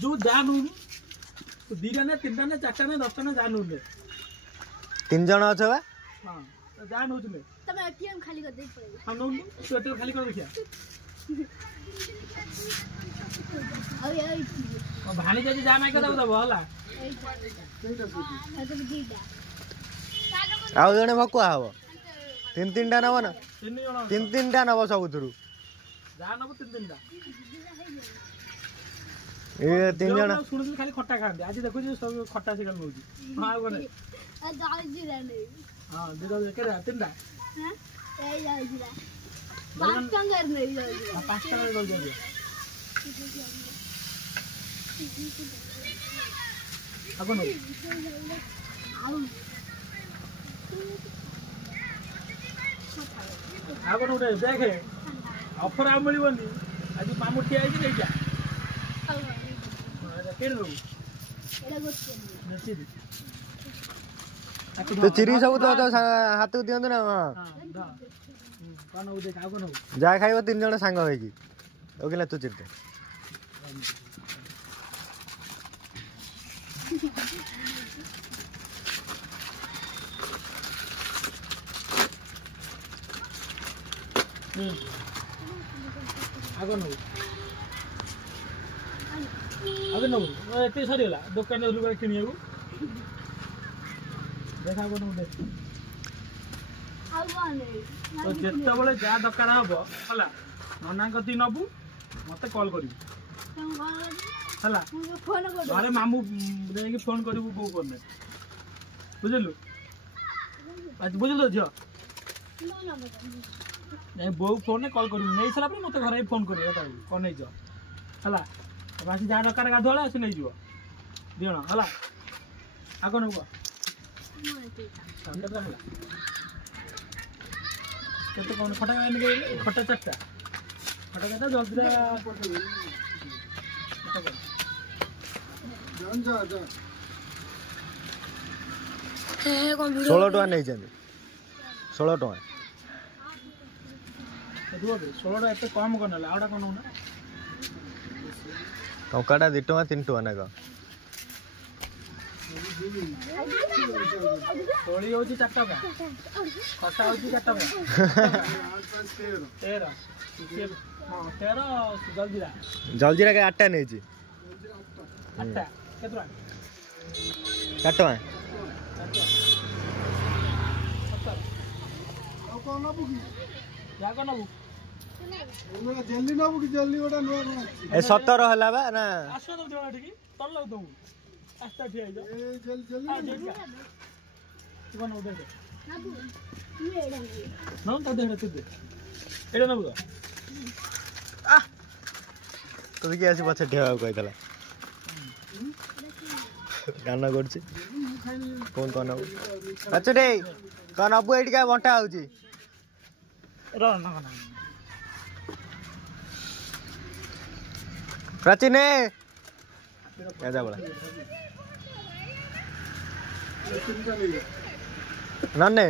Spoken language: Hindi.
जो जान दीटा ने तीनटा ने चारटा ने 10टा ने जान 3 जण अछ बा हां जान होतले तब एटीएम खाली कर दे पड़े हम नो तो एटीएम खाली कर देखिया अरे यार भाणी जे जान आके दब होला आउ जणे भकुआ हबो 3-3टा नब ना 3-3टा नब सबुथुरु जान अब 3-3टा ए 3 जण सुन खाली खट्टा खाते आज देखो सब खट्टा सिकल नउजी हां कोने दाल जीरा नहीं हां दिदा केरा 3टा हां ए दाल जीरा 5 टंगर नहीं दाल जीरा 5 टंगर दाल जीरा आगो नो आगो नो देखे ऑफर आ मिलबनी आज मामू ठिया आई नहीं जा केड़ रो एला गोटे तो चिरी सब तो हाथ को दियंत ना हां कौन हो देख आगो नो जा खाइबो 3 जण संग होई की ओकेला तू चिरते आगो नो आगो नो एते सरी होला दुकान रे लुगा किनियौ देखा आगो नो देख तो जेते बेले जा दरकार हबो होला नना कति नबु मते कॉल करिवु होला फोन कर घरे मामू देकी फोन करिवु बो करने बुझलु आज बुझलु जो नहीं बो फोन ने कॉल करिवु नै सला पर मते घरे फोन करियो एटा कोन नै जो होला बासी जा दरकार गाधोला आसी नै जिवो दियण होला आगो नबो केते कोन खटा गानी गई खटा चट्टा खटा गाता जल्दी जान जा 16 टका नै जंदी 16 टका दुआ 16 एते कम करनला आडा कोन ना टकाटा 2 टका 3 टका ना का तोली होची 4 टका खटा होची 4 टका 13 हां 13 जल्दीरा के 8टा नै छी 8टा केतरा 4 टका कोन नबु की या कोन नबु जल्दी नबु की जल्दी ओडा नो ए 17 हला बा ना आसो तो जोड़ा ठीक तल लाउ तो आस्ता ठिया जा ए जल्दी कोन नबु दे नबु ये एडा न तो दे दे एडा नबु तो कि आसी पछे ठेवा कहतला गाना करछि कोन कोन अब अच्छा दे कोन अब एडी का बंटा होउची र न न प्राचीन क्या जा बोला नन्ने